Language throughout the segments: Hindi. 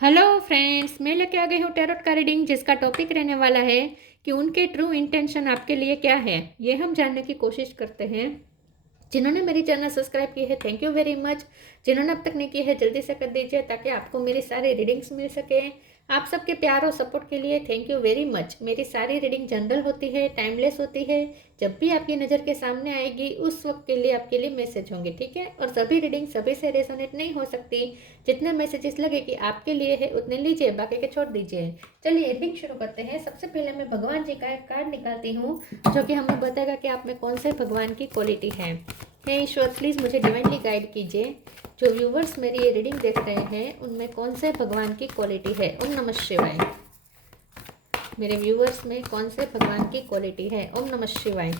हेलो फ्रेंड्स, मैं लेके आ गई हूँ टैरोट का रीडिंग जिसका टॉपिक रहने वाला है कि उनके ट्रू इंटेंशन आपके लिए क्या है। ये हम जानने की कोशिश करते हैं। जिन्होंने मेरी चैनल सब्सक्राइब की है, थैंक यू वेरी मच। जिन्होंने अब तक नहीं की है, जल्दी से कर दीजिए ताकि आपको मेरी सारी रीडिंग्स मिल सके। आप सबके प्यार और सपोर्ट के लिए थैंक यू वेरी मच। मेरी सारी रीडिंग जनरल होती है, टाइमलेस होती है। जब भी आपकी नज़र के सामने आएगी उस वक्त के लिए आपके लिए मैसेज होंगे, ठीक है। और सभी रीडिंग सभी से रेजोनेट नहीं हो सकती। जितने मैसेजेस लगे कि आपके लिए है उतने लीजिए, बाकी के छोड़ दीजिए। चलिए रीडिंग शुरू करते हैं। सबसे पहले मैं भगवान जी का एक कार्ड निकालती हूँ जो कि हमें बताएगा कि आप में कौन से भगवान की क्वालिटी है। हे ईश्वर, प्लीज़ मुझे डिवाइनली गाइड कीजिए। जो व्यूवर्स मेरी ये रीडिंग देख रहे हैं उनमें कौन से भगवान की क्वालिटी है। ओम नमः शिवाय। मेरे व्यूवर्स में कौन से भगवान की क्वालिटी है। ओम नमः शिवाय।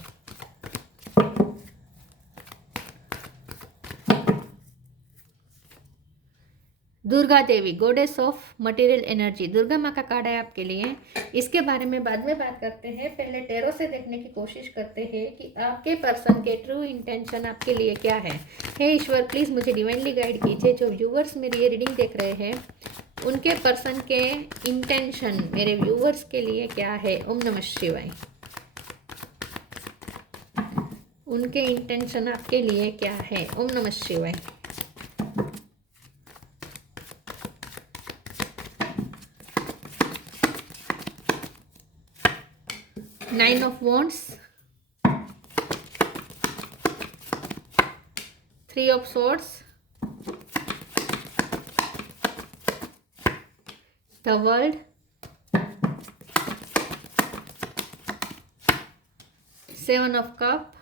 Durga Devi, goddess of material energy, Durga माँ का कार्ड है आपके लिए। इसके बारे में बाद में बात करते हैं, पहले टेरो से देखने की कोशिश करते हैं कि आपके पर्सन के ट्रू इंटेंशन आपके लिए क्या है। हे ईश्वर, प्लीज़ मुझे डिवाइनली गाइड कीजिए। जो व्यूवर्स मेरी ये रीडिंग देख रहे हैं उनके पर्सन के इंटेंशन मेरे व्यूवर्स के लिए क्या है। ओम नमः शिवाय। उनके इंटेंशन आपके लिए क्या है। ओम नमः शिवाय। Nine of wands, three of swords, the world, seven of cup,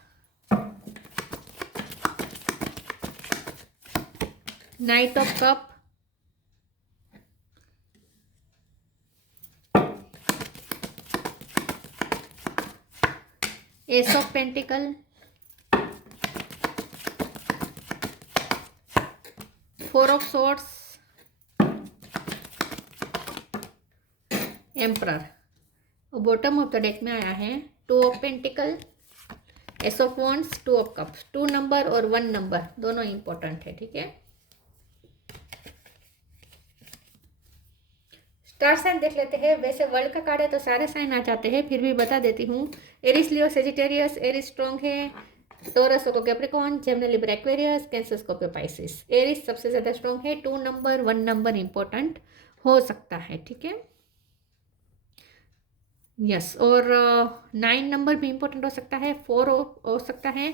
knight of cup, ace of pentacle, four of swords, emperor. Bottom of the deck में आया है two of pentacle, S of wands, two of cups. 2 number और 1 नंबर दोनों इंपॉर्टेंट है, ठीक है। स्टार साइन देख लेते हैं। वैसे वर्ल्ड का कार्ड है तो सारे साइन आ जाते हैं, फिर भी बता देती हूँ। Aries, Leo, Sagittarius. Aries strong है। Taurus, Virgo, Capricorn, Gemini, Libra, Aquarius, Cancer, Scorpio, Pisces. Aries सबसे ज़्यादा स्ट्रॉन्ग है। 2 नंबर 1 नंबर इंपॉर्टेंट हो सकता है, ठीक है। यस, और 9 नंबर भी इंपॉर्टेंट हो सकता है। 4 हो सकता है।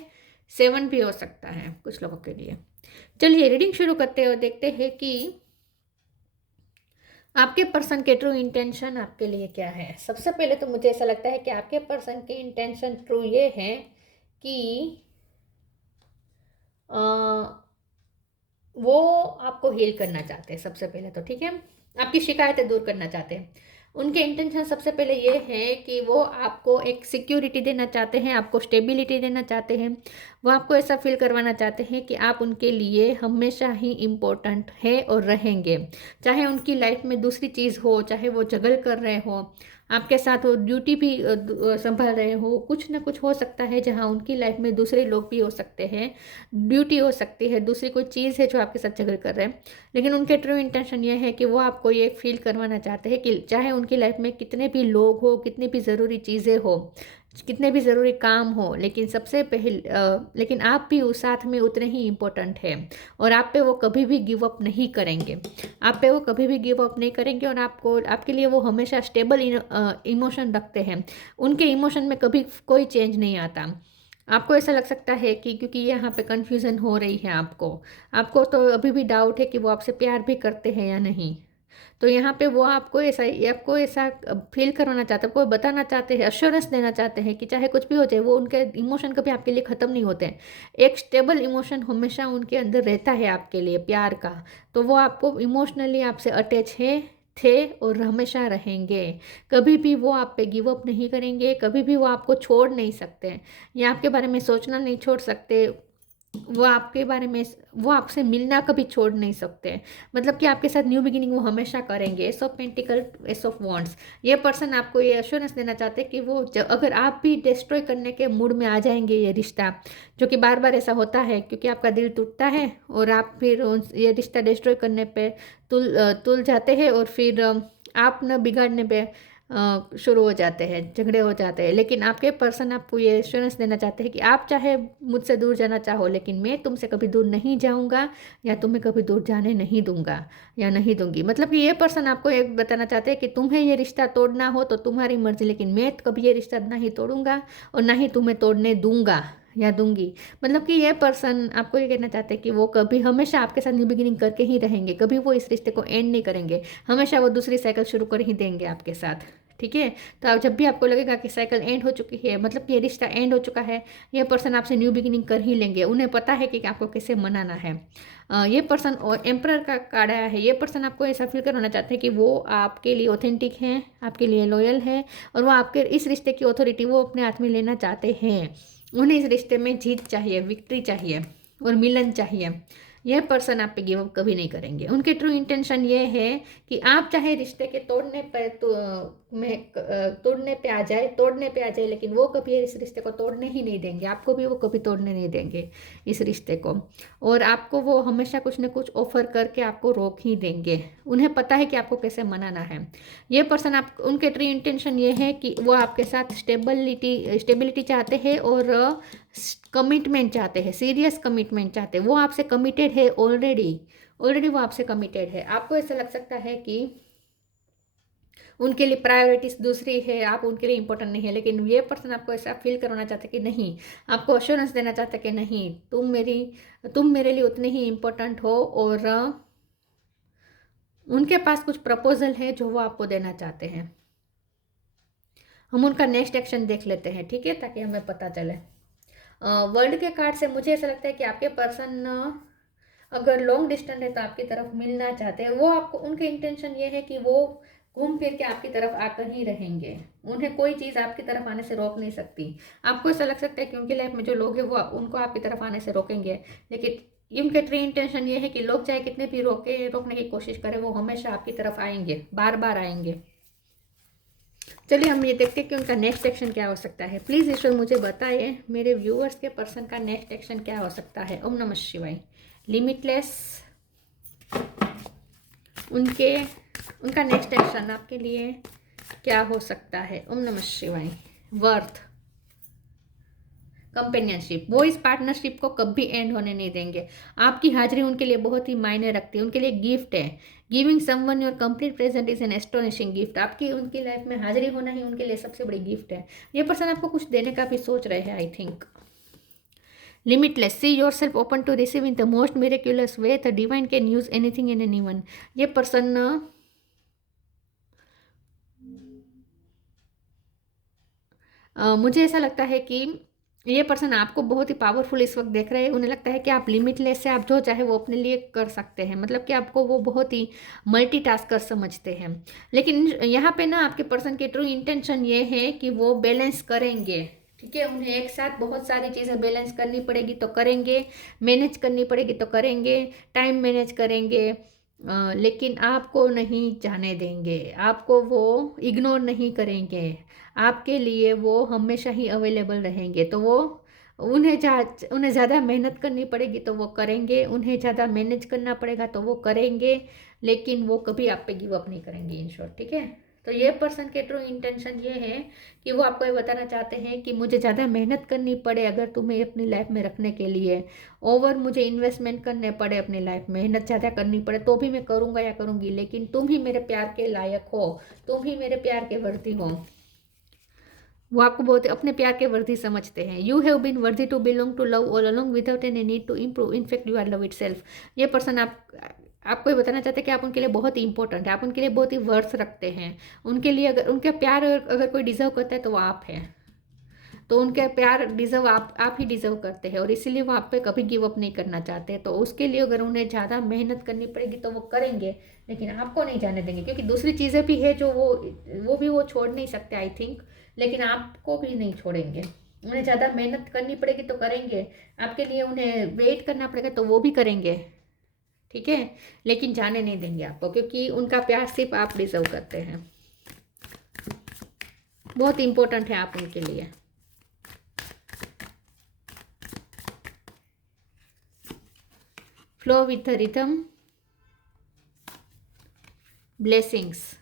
7 भी हो सकता है कुछ लोगों के लिए। चलिए रीडिंग शुरू करते हैं और देखते हैं कि आपके पर्सन के ट्रू इंटेंशन आपके लिए क्या है। सबसे पहले तो मुझे ऐसा लगता है कि आपके पर्सन के इंटेंशन ट्रू ये है कि अ, वो आपको हील करना चाहते हैं सबसे पहले तो, ठीक है। आपकी शिकायतें दूर करना चाहते हैं। उनके इंटेंशन सबसे पहले ये है कि वो आपको एक सिक्योरिटी देना चाहते हैं, आपको स्टेबिलिटी देना चाहते हैं। वो आपको ऐसा फील करवाना चाहते हैं कि आप उनके लिए हमेशा ही इम्पोर्टेंट है और रहेंगे। चाहे उनकी लाइफ में दूसरी चीज़ हो, चाहे वो जगल कर रहे हो आपके साथ, वो ड्यूटी भी संभाल रहे हो, कुछ ना कुछ हो सकता है जहाँ उनकी लाइफ में दूसरे लोग भी हो सकते हैं, ड्यूटी हो सकती है, दूसरी कोई चीज़ है जो आपके साथ झगड़ कर रहे हैं। लेकिन उनके ट्रू इंटेंशन ये है कि वो आपको ये फील करवाना चाहते हैं कि चाहे उनकी लाइफ में कितने भी लोग हो, कितनी भी ज़रूरी चीज़ें हो, कितने भी ज़रूरी काम हो, लेकिन सबसे लेकिन आप भी उस साथ में उतने ही इम्पोर्टेंट हैं। और आप पे वो कभी भी गिव अप नहीं करेंगे। आप पे वो कभी भी गिव अप नहीं करेंगे और आपको, आपके लिए वो हमेशा स्टेबल इमोशन रखते हैं। उनके इमोशन में कभी कोई चेंज नहीं आता। आपको ऐसा लग सकता है कि क्योंकि यहाँ पे कन्फ्यूज़न हो रही है आपको, आपको तो अभी भी डाउट है कि वो आपसे प्यार भी करते हैं या नहीं। तो यहाँ पे वो आपको ऐसा फील करवाना चाहते हैं, आपको बताना चाहते हैं, अश्योरेंस देना चाहते हैं कि चाहे कुछ भी हो जाए, वो उनके इमोशन कभी आपके लिए ख़त्म नहीं होते हैं। एक स्टेबल इमोशन हमेशा उनके अंदर रहता है आपके लिए, प्यार का। तो वो आपको इमोशनली आपसे अटैच है, थे और हमेशा रहेंगे। कभी भी वो आप पे गिव अप नहीं करेंगे, कभी भी वो आपको छोड़ नहीं सकते, या आपके बारे में सोचना नहीं छोड़ सकते। वो आपके बारे में वो आपसे मिलना कभी छोड़ नहीं सकते। मतलब कि आपके साथ न्यू बिगिनिंग वो हमेशा करेंगे। S of pentacle, S of wands, ये पर्सन आपको ये एश्योरेंस देना चाहते हैं कि वो अगर आप भी डिस्ट्रॉय करने के मूड में आ जाएंगे ये रिश्ता, जो कि बार बार ऐसा होता है क्योंकि आपका दिल टूटता है और आप फिर ये रिश्ता डिस्ट्रॉय करने पे तुल जाते हैं और फिर आप न बिगाड़ने पे शुरू हो जाते हैं, झगड़े हो जाते हैं। लेकिन आपके पर्सन आपको ये एश्योरेंस देना चाहते हैं कि आप चाहे मुझसे दूर जाना चाहो, लेकिन मैं तुमसे कभी दूर नहीं जाऊंगा या तुम्हें कभी दूर जाने नहीं दूंगा या नहीं दूंगी। मतलब कि ये पर्सन आपको एक बताना चाहते हैं कि तुम्हें ये रिश्ता तोड़ना हो तो तुम्हारी मर्जी, लेकिन मैं कभी ये रिश्ता नहीं तोड़ूंगा और ना ही तुम्हें तोड़ने दूंगा या दूंगी। मतलब कि ये पर्सन आपको ये कहना चाहते हैं कि वो कभी हमेशा आपके साथ न्यू बिगिनिंग करके ही रहेंगे, कभी वो इस रिश्ते को एंड नहीं करेंगे, हमेशा वो दूसरी साइकिल शुरू कर ही देंगे आपके साथ। ठीक है, तो आप जब भी आपको लगेगा कि साइकिल एंड हो चुकी है, मतलब कि ये रिश्ता एंड हो चुका है, ये पर्सन आपसे न्यू बिगिनिंग कर ही लेंगे। उन्हें पता है कि आपको कैसे मनाना है। ये पर्सन और एम्परर का कार्ड आया है। ये पर्सन आपको ऐसा फील करवाना चाहते हैं कि वो आपके लिए ऑथेंटिक हैं, आपके लिए लॉयल है और वो आपके इस रिश्ते की अथॉरिटी वो अपने हाथ में लेना चाहते हैं। उन्हें इस रिश्ते में जीत चाहिए, विक्ट्री चाहिए और मिलन चाहिए। यह पर्सन आप पे गिव अप कभी नहीं करेंगे। उनके ट्रू इंटेंशन ये है कि आप चाहे रिश्ते के तोड़ने पे आ जाए, लेकिन वो कभी इस रिश्ते को तोड़ने ही नहीं देंगे। आपको भी वो कभी तोड़ने नहीं देंगे इस रिश्ते को। और आपको वो हमेशा कुछ ना कुछ ऑफर करके आपको रोक ही देंगे। उन्हें पता है कि आपको कैसे मनाना है। ये पर्सन आप उनके ट्रू इंटेंशन ये है कि वो आपके साथ स्टेबिलिटी चाहते हैं और कमिटमेंट चाहते हैं, सीरियस कमिटमेंट चाहते हैं। वो आपसे कमिटेड है ऑलरेडी वो आपसे कमिटेड है। आपको ऐसा लग सकता है कि उनके लिए प्रायोरिटीज दूसरी है, आप उनके लिए इंपॉर्टेंट नहीं है, लेकिन ये पर्सन आपको ऐसा फील करवाना चाहते हैं कि नहीं, आपको अश्योरेंस देना चाहते हैं कि नहीं, तुम मेरे लिए उतने ही इंपॉर्टेंट हो। और उनके पास कुछ प्रपोजल है जो वो आपको देना चाहते हैं। हम उनका नेक्स्ट एक्शन देख लेते हैं, ठीक है, ताकि हमें पता चले। वर्ल्ड के कार्ड से मुझे ऐसा लगता है कि आपके पर्सन अगर लॉन्ग डिस्टेंस है तो आपकी तरफ मिलना चाहते हैं। वो आपको, उनके इंटेंशन ये है कि वो घूम फिर के आपकी तरफ आकर ही रहेंगे। उन्हें कोई चीज़ आपकी तरफ आने से रोक नहीं सकती। आपको ऐसा लग सकता है कि उनकी लाइफ में जो लोग हैं वो उनको आपकी तरफ आने से रोकेंगे, लेकिन उनके ट्रू इंटेंशन ये है कि लोग चाहे कितने भी रोकने की कोशिश करें, वो हमेशा आपकी तरफ आएंगे, बार बार आएंगे। चलिए हम ये देखते हैं कि उनका नेक्स्ट एक्शन क्या हो सकता है। प्लीज़ ईश्वर मुझे बताइए मेरे व्यूअर्स के पर्सन का नेक्स्ट एक्शन क्या हो सकता है। ओम नमः शिवाय। लिमिटलेस, उनका नेक्स्ट एक्शन आपके लिए क्या हो सकता है। ओम नमः शिवाय। वर्थ, कंपेनियनशिप, वो इस पार्टनरशिप को कभी एंड होने नहीं देंगे। आपकी हाजिरी उनके लिए बहुत ही मायने रखती है, उनके लिए गिफ्ट है। Giving someone your complete present is an astonishing gift. आपकी उनकी लाइफ में हाजिरी होना ही उनके लिए सबसे बड़ी गिफ्ट है। ये पर्सन आपको कुछ देने का भी सोच रहे हैं, I think. Limitless, see yourself open to receive in the most miraculous way, the divine can use anything and anyone. ये पर्सन मुझे ऐसा लगता है कि ये पर्सन आपको बहुत ही पावरफुल इस वक्त देख रहे हैं। उन्हें लगता है कि आप लिमिटलेस से आप जो चाहे वो अपने लिए कर सकते हैं। मतलब कि आपको वो बहुत ही मल्टीटास्कर समझते हैं। लेकिन यहाँ पे ना आपके पर्सन की ट्रू इंटेंशन ये है कि वो बैलेंस करेंगे। ठीक है, उन्हें एक साथ बहुत सारी चीज़ें बैलेंस करनी पड़ेगी तो करेंगे, मैनेज करनी पड़ेगी तो करेंगे, टाइम मैनेज करेंगे, लेकिन आपको नहीं जाने देंगे, आपको वो इग्नोर नहीं करेंगे। आपके लिए वो हमेशा ही अवेलेबल रहेंगे। तो वो उन्हें ज़्यादा मेहनत करनी पड़ेगी तो वो करेंगे, उन्हें ज़्यादा मैनेज करना पड़ेगा तो वो करेंगे, लेकिन वो कभी आप पे गिव अप नहीं करेंगे, इन शॉर्ट। ठीक है, तो ये पर्सन के ट्रू इंटेंशन ये है कि वो आपको ये बताना चाहते हैं कि मुझे ज़्यादा मेहनत करनी पड़े अगर तुम्हें अपनी लाइफ में रखने के लिए, ओवर मुझे इन्वेस्टमेंट करने पड़े अपनी लाइफ में, मेहनत ज़्यादा करनी पड़े तो भी मैं करूँगा या करूँगी, लेकिन तुम ही मेरे प्यार के लायक हो, तुम ही मेरे प्यार के वर्दी हो। वो आपको बहुत अपने प्यार के वर्दी समझते हैं। You have been worthy to belong to love all along without any need to improve, in fact you are love itself. ये पर्सन आपको ये बताना चाहते हैं कि आप उनके लिए बहुत ही इंपॉर्टेंट है, आप उनके लिए बहुत ही वर्थ रखते हैं। उनके लिए अगर उनके प्यार अगर कोई डिजर्व करता है तो वो आप हैं। तो उनके प्यार डिजर्व आप ही डिजर्व करते हैं और इसीलिए वो आप पे कभी गिव अप नहीं करना चाहते। तो उसके लिए अगर उन्हें ज़्यादा मेहनत करनी पड़ेगी तो वो करेंगे, लेकिन आपको नहीं जाने देंगे, क्योंकि दूसरी चीज़ें भी है जो वो भी वो छोड़ नहीं सकते, आई थिंक, लेकिन आपको भी नहीं छोड़ेंगे। उन्हें ज़्यादा मेहनत करनी पड़ेगी तो करेंगे, आपके लिए उन्हें वेट करना पड़ेगा तो वो भी करेंगे, ठीक है, लेकिन जाने नहीं देंगे आपको, क्योंकि उनका प्यार सिर्फ आप डिजर्व करते हैं। बहुत इंपॉर्टेंट है आप उनके लिए। Flow with the rhythm, blessings.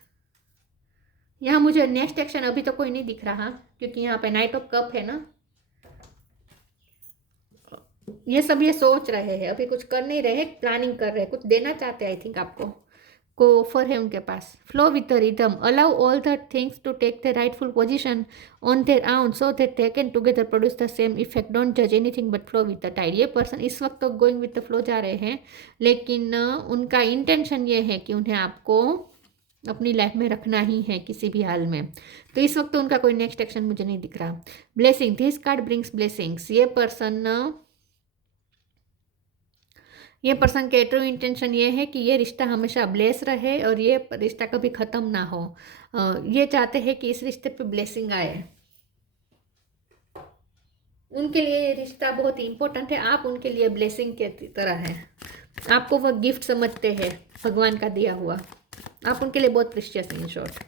यहाँ मुझे नेक्स्ट एक्शन अभी तो कोई नहीं दिख रहा, क्योंकि यहाँ पे नाइट ऑफ कप है ना, ये सोच रहे हैं, अभी कुछ कर नहीं रहे, प्लानिंग कर रहे हैं, कुछ देना चाहते हैं आई थिंक आपको, को ऑफर है उनके पास। Flow with the rhythm, allow all the things to take the rightful position on their own so that they can together produce the same effect, don't जज anything but flow with the tide. ये पर्सन इस वक्त तो गोइंग विथ द फ्लो जा रहे हैं, लेकिन उनका इंटेंशन ये है कि उन्हें आपको अपनी लाइफ में रखना ही है किसी भी हाल में। तो इस वक्त तो उनका कोई नेक्स्ट एक्शन मुझे नहीं दिख रहा। Blessing, this card brings blessings. ये पर्सन के ट्रू इंटेंशन ये है कि ये रिश्ता हमेशा ब्लेस रहे और ये रिश्ता कभी ख़त्म ना हो। ये चाहते हैं कि इस रिश्ते पे ब्लेसिंग आए। उनके लिए ये रिश्ता बहुत इंपॉर्टेंट है, आप उनके लिए ब्लेसिंग के तरह है, आपको वो गिफ्ट समझते हैं भगवान का दिया हुआ, आप उनके लिए बहुत प्रीशियस हैं in short.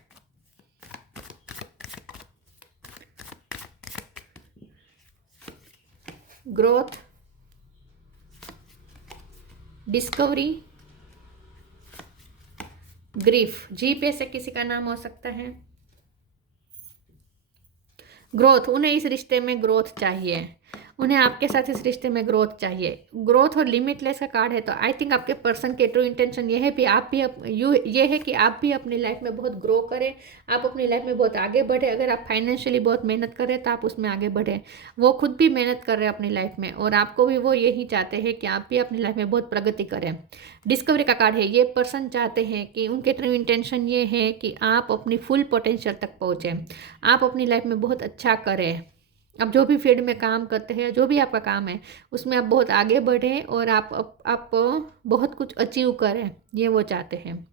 Growth, discovery, grief, जी पे से किसी का नाम हो सकता है। ग्रोथ, उन्हें इस रिश्ते में ग्रोथ चाहिए, उन्हें आपके साथ इस रिश्ते में ग्रोथ चाहिए। ग्रोथ और लिमिटलेस का कार्ड है, तो आई थिंक आपके पर्सन के ट्रू इंटेंशन ये है कि आप भी ये है कि आप भी अपनी लाइफ में बहुत ग्रो करें, आप अपनी लाइफ में बहुत आगे बढ़े। अगर आप फाइनेंशियली बहुत मेहनत कर रहे हैं तो आप उसमें आगे बढ़े, वो खुद भी मेहनत कर रहे हैं अपनी लाइफ में, और आपको भी वो यही चाहते हैं कि आप भी अपनी लाइफ में बहुत प्रगति करें। डिस्कवरी का कार्ड है, ये पर्सन चाहते हैं कि उनके ट्रू इंटेंशन ये है कि आप अपनी फुल पोटेंशियल तक पहुँचें, आप अपनी लाइफ में बहुत अच्छा करें। आप जो भी फील्ड में काम करते हैं, जो भी आपका काम है, उसमें आप बहुत आगे बढ़ें और आप बहुत कुछ अचीव करें, ये वो चाहते हैं।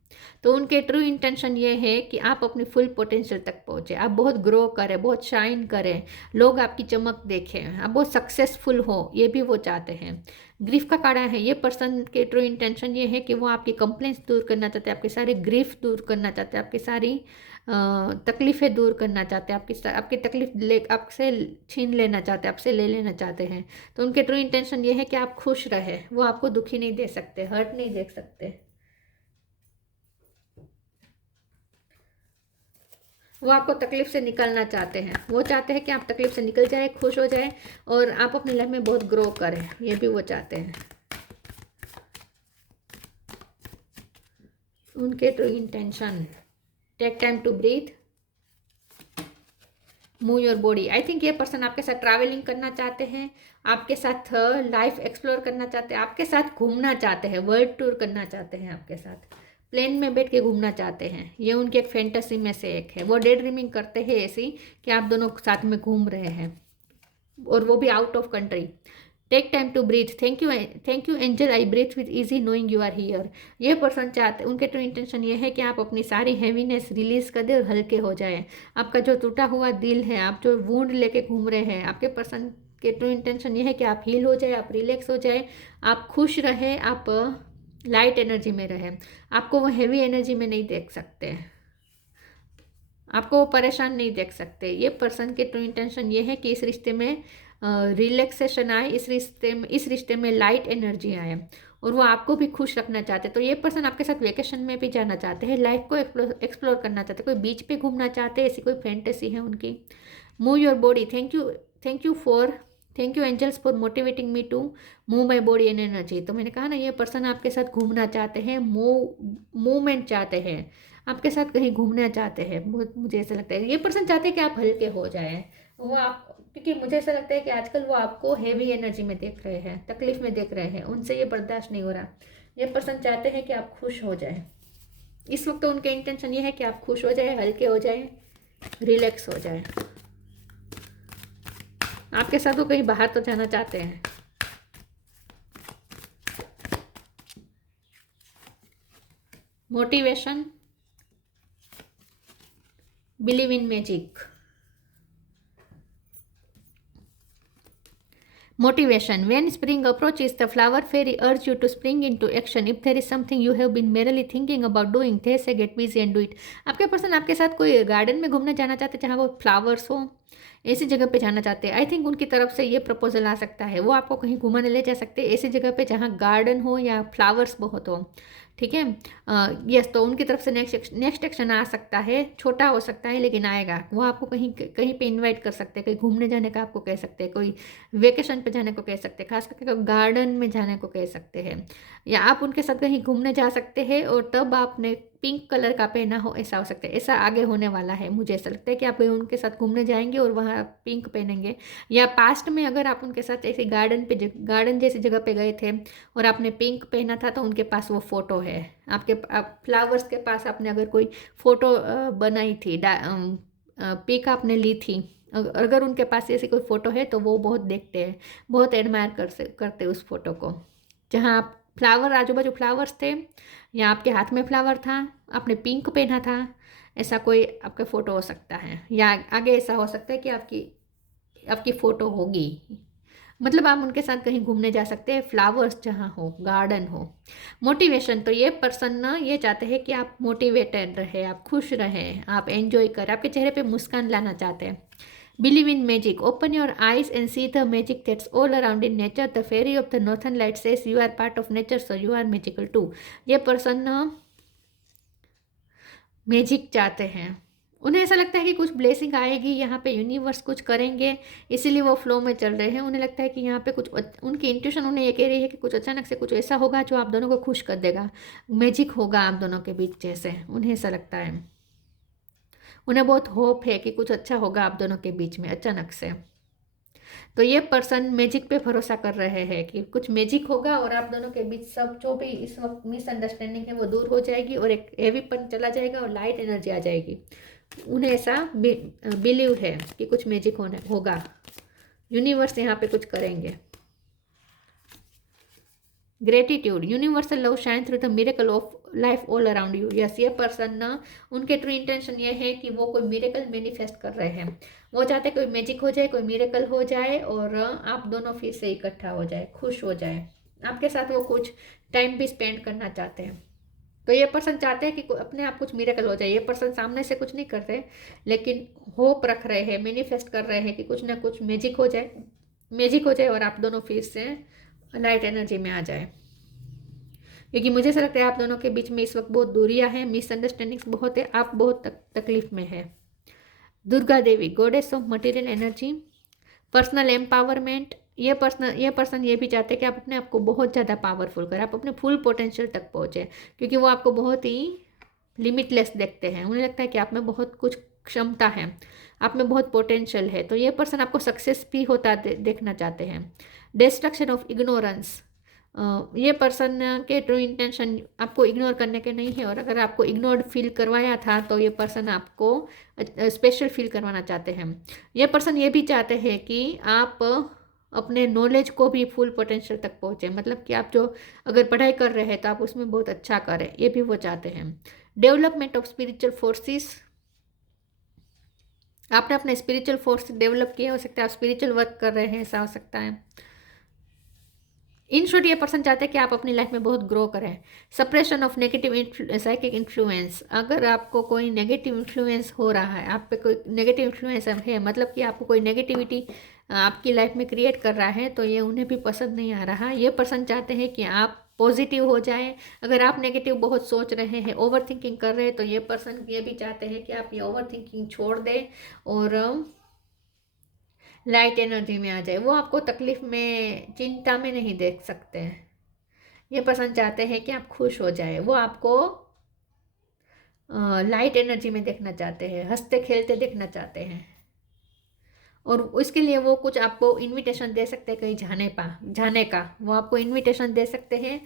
तो उनके ट्रू इंटेंशन ये है कि आप अपनी फुल पोटेंशियल तक पहुँचे, आप बहुत ग्रो करें, बहुत शाइन करें, लोग आपकी चमक देखें, आप बहुत सक्सेसफुल हो, ये भी वो चाहते हैं। ग्रीफ का कार्ड है, ये पर्सन के ट्रू इंटेंशन ये है कि वो आपकी कंप्लेंट्स दूर करना चाहते हैं, आपकी सारी ग्रीफ दूर करना चाहते हैं, आपकी सारी तकलीफ़ें दूर करना चाहते हैं, आपकी तकलीफ ले आपसे छीन लेना चाहते हैं, आपसे ले लेना चाहते हैं। तो उनके ट्रू इंटेंशन ये है कि आप खुश रहे, वो आपको दुखी नहीं दे सकते, हर्ट नहीं देख सकते, वो आपको तकलीफ से निकलना चाहते हैं, वो चाहते हैं कि आप तकलीफ से निकल जाए, खुश हो जाए और आप अपनी लाइफ में बहुत ग्रो करें, ये भी वो चाहते हैं। उनके true intention, take time to breathe, move your body. I think ये पर्सन आपके साथ ट्रैवलिंग करना चाहते हैं, आपके साथ लाइफ एक्सप्लोर करना चाहते हैं, आपके साथ घूमना चाहते हैं, वर्ल्ड टूर करना चाहते हैं, आपके साथ प्लेन में बैठ के घूमना चाहते हैं। ये उनकी एक फैंटेसी में से एक है, वो डे ड्रीमिंग करते हैं ऐसी कि आप दोनों साथ में घूम रहे हैं, और वो भी out of country. Take time to breathe, thank you angel, I breathe with ease knowing you are here. ये पर्सन चाहते, उनके ट्रू इंटेंशन ये है कि आप अपनी सारी हैवीनेस रिलीज कर दे और हल्के हो जाए। आपका जो टूटा हुआ दिल है, आप जो वूंड लेके घूम रहे हैं, आपके पर्सन के ट्रू इंटेंशन ये है कि आप हील हो जाए, आप रिलैक्स हो जाए, आप खुश रहे, आप लाइट एनर्जी में रहे, आपको वो हैवी एनर्जी में नहीं देख सकते, आपको वो परेशान नहीं देख सकते। ये पर्सन के ट्रू इंटेंशन ये है कि इस रिश्ते में रिलैक्सेशन आए, इस रिश्ते में लाइट एनर्जी आए, और वो आपको भी खुश रखना चाहते हैं। तो ये पर्सन आपके साथ वेकेशन में भी जाना चाहते हैं, लाइफ को एक्सप्लोर करना चाहते हैं, कोई बीच पे घूमना चाहते हैं, ऐसी कोई फैंटेसी है उनकी। Move your body, thank you angels for motivating me to move my body and energy. तो मैंने कहा ना, ये पर्सन आपके साथ घूमना चाहते हैं, मूवमेंट चाहते हैं, आपके साथ कहीं घूमना चाहते हैं। मुझे ऐसा लगता है ये पर्सन चाहते हैं कि आप हल्के हो जाएं, वो आप, क्योंकि मुझे ऐसा लगता है कि आजकल वो आपको हैवी एनर्जी में देख रहे हैं, तकलीफ में देख रहे हैं, उनसे ये बर्दाश्त नहीं हो रहा। ये पर्सन चाहते हैं कि आप खुश हो जाए, इस वक्त तो उनके इंटेंशन ये है कि आप खुश हो जाए, हल्के हो जाए, रिलैक्स हो जाए। आपके साथ वो कहीं बाहर तो जाना चाहते हैं। Motivation, believe in magic. Motivation. When spring approaches, the flower fairy urge you to spring into action. If there is something you have been merely thinking about doing, they say get busy and do it. आपके पर्सन आपके साथ कोई गार्डन में घूमने जाना चाहते हैं जहाँ वो फ्लावर्स हो, ऐसी जगह पे जाना चाहते हैं। आई थिंक उनकी तरफ से ये प्रपोजल आ सकता है। वो आपको कहीं घुमाने ले जा सकते हैं ऐसी जगह पे जहाँ गार्डन हो या फ्लावर्स बहुत हो। ठीक है, यस, तो उनकी तरफ से नेक्स्ट एक्शन आ सकता है, छोटा हो सकता है लेकिन आएगा। वो आपको कहीं कहीं पे इनवाइट कर सकते हैं, कहीं घूमने जाने का आपको कह सकते हैं, कोई वेकेशन पे जाने को कह सकते हैं, खास करके गार्डन में जाने को कह सकते हैं, या आप उनके साथ कहीं घूमने जा सकते हैं और तब आपने पिंक कलर का पहना हो, ऐसा हो सकता है। ऐसा आगे होने वाला है। मुझे ऐसा लगता है कि आप उनके साथ घूमने जाएंगे और वहाँ पिंक पहनेंगे, या पास्ट में अगर आप उनके साथ ऐसे गार्डन जैसी जगह पे गए थे और आपने पिंक पहना था तो उनके पास वो फ़ोटो है। आप फ्लावर्स के पास आपने अगर कोई फ़ोटो बनाई थी, पिक आपने ली थी, अगर उनके पास ऐसी कोई फ़ोटो है तो वो बहुत देखते हैं, बहुत एडमायर करते उस फोटो को। जहाँ आप फ्लावर, आजू बाजू फ्लावर्स थे या आपके हाथ में फ्लावर था, आपने पिंक पहना था, ऐसा कोई आपका फ़ोटो हो सकता है। या आगे ऐसा हो सकता है कि आपकी फ़ोटो होगी, मतलब आप उनके साथ कहीं घूमने जा सकते हैं, फ्लावर्स जहाँ हो, गार्डन हो। मोटिवेशन, तो ये पर्सन ना ये चाहते हैं कि आप मोटिवेटेड रहे, आप खुश रहें, आप एंजॉय करें, आपके चेहरे पे मुस्कान लाना चाहते हैं। Believe in magic. Open your eyes and see the magic that's all around in nature. The fairy of the northern light says you are part of nature, so you are magical too. ये पर्सन ना मैजिक चाहते हैं। उन्हें ऐसा लगता है कि कुछ ब्लेसिंग आएगी यहाँ पे, यूनिवर्स कुछ करेंगे, इसीलिए वो फ्लो में चल रहे हैं। उन्हें लगता है कि यहाँ पे कुछ, उनकी इंट्यूशन उन्हें ये कह रही है कि कुछ अचानक से कुछ ऐसा होगा जो आप दोनों को खुश कर देगा, मैजिक होगा आप दोनों के बीच जैसे, उन्हें ऐसा लगता है। उन्हें बहुत होप है कि कुछ अच्छा होगा आप दोनों के बीच में अचानक से। तो ये पर्सन मैजिक पे भरोसा कर रहे हैं कि कुछ मैजिक होगा और आप दोनों के बीच सब जो भी इस वक्त मिसअंडरस्टैंडिंग है वो दूर हो जाएगी और एक हेवीपन चला जाएगा और लाइट एनर्जी आ जाएगी। उन्हें ऐसा बिलीव है कि कुछ मैजिक होगा, यूनिवर्स यहाँ पे कुछ करेंगे। Gratitude, universal love shine through the miracle of life all around you. Yes, ये पर्सन ना, उनके ट्रू इंटेंशन ये है कि वो कोई मिरेकल मैनिफेस्ट कर रहे हैं। वो चाहते कोई मैजिक हो जाए, कोई मिरेकल हो जाए और आप दोनों फिर से इकट्ठा हो जाए, खुश हो जाए, आपके साथ वो कुछ टाइम भी स्पेंड करना चाहते हैं। तो ये पर्सन चाहते हैं कि अपने आप कुछ मिरेकल हो जाए। ये पर्सन सामने से कुछ नहीं करते लेकिन होप रख रहे हैं, मैनिफेस्ट कर रहे हैं कि कुछ ना कुछ मैजिक हो जाए और आप दोनों फिर से लाइट एनर्जी में आ जाए। क्योंकि मुझे ऐसा लगता है आप दोनों के बीच में इस वक्त बहुत दूरियां हैं, मिसअंडरस्टैंडिंग्स बहुत है, आप बहुत तकलीफ में है। Durga Devi, goddess of material energy, personal empowerment. ये पर्सन ये भी चाहते हैं कि आप अपने आप को बहुत ज़्यादा पावरफुल करें, आप अपने फुल पोटेंशियल तक पहुँचे, क्योंकि वो आपको बहुत ही लिमिटलेस देखते हैं। उन्हें लगता है कि आप में बहुत कुछ क्षमता है, आप में बहुत पोटेंशियल है। तो ये पर्सन आपको सक्सेस भी होता देखना चाहते हैं। डिस्ट्रक्शन ऑफ इग्नोरेंस, ये पर्सन के ट्रू इंटेंशन आपको इग्नोर करने के नहीं है, और अगर आपको इग्नोर्ड फील करवाया था तो ये पर्सन आपको स्पेशल फील करवाना चाहते हैं। ये पर्सन ये भी चाहते हैं कि आप अपने नॉलेज को भी फुल पोटेंशियल तक पहुँचे, मतलब कि आप जो अगर पढ़ाई कर रहे हैं तो आप उसमें बहुत अच्छा करें, ये भी वो चाहते हैं। डेवलपमेंट ऑफ स्पिरिचुअल फोर्सेस, आपने अपने स्पिरिचुअल फोर्स डेवलप किया, हो सकता है आप स्पिरिचुअल वर्क कर रहे हैं, ऐसा हो सकता है। इन शॉर्ट ये पर्सन चाहते हैं कि आप अपनी लाइफ में बहुत ग्रो करें। Suppression of negative psychic influence, अगर आपको कोई नेगेटिव इन्फ्लुएंस हो रहा है, आप पे कोई नेगेटिव इन्फ्लुएंस है, मतलब कि आपको कोई नेगेटिविटी आपकी लाइफ में क्रिएट कर रहा है, तो ये उन्हें भी पसंद नहीं आ रहा। ये पर्सन चाहते हैं कि आप पॉजिटिव हो जाए। अगर आप नेगेटिव बहुत सोच रहे हैं, ओवर थिंकिंग कर रहे हैं, तो ये पर्सन ये भी चाहते हैं कि आप ये ओवर थिंकिंग छोड़ दें और लाइट एनर्जी में आ जाए। वो आपको तकलीफ में, चिंता में नहीं देख सकते हैं। ये पर्सन चाहते हैं कि आप खुश हो जाए, वो आपको लाइट एनर्जी में देखना चाहते हैं, हंसते खेलते देखना चाहते हैं, और उसके लिए वो कुछ आपको इनविटेशन दे सकते हैं कहीं जाने का। वो आपको इनविटेशन दे सकते हैं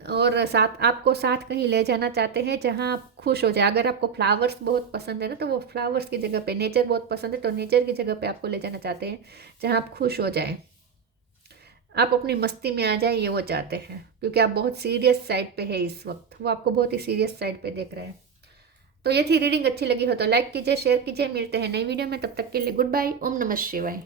और आपको साथ कहीं ले जाना चाहते हैं जहां आप खुश हो जाए। अगर आपको फ्लावर्स बहुत पसंद है ना, तो वो फ्लावर्स की जगह पे, नेचर बहुत पसंद है तो नेचर की जगह पे आपको ले जाना चाहते हैं जहां आप खुश हो जाए, आप अपनी मस्ती में आ जाए, ये वो चाहते हैं। क्योंकि आप बहुत सीरियस साइड पे है इस वक्त, वो आपको बहुत ही सीरियस साइड पे देख रहे हैं। तो ये थी रीडिंग, अच्छी लगी हो तो लाइक कीजिए, शेयर कीजिए। मिलते हैं नई वीडियो में, तब तक के लिए गुड बाय, ओम नमः शिवाय।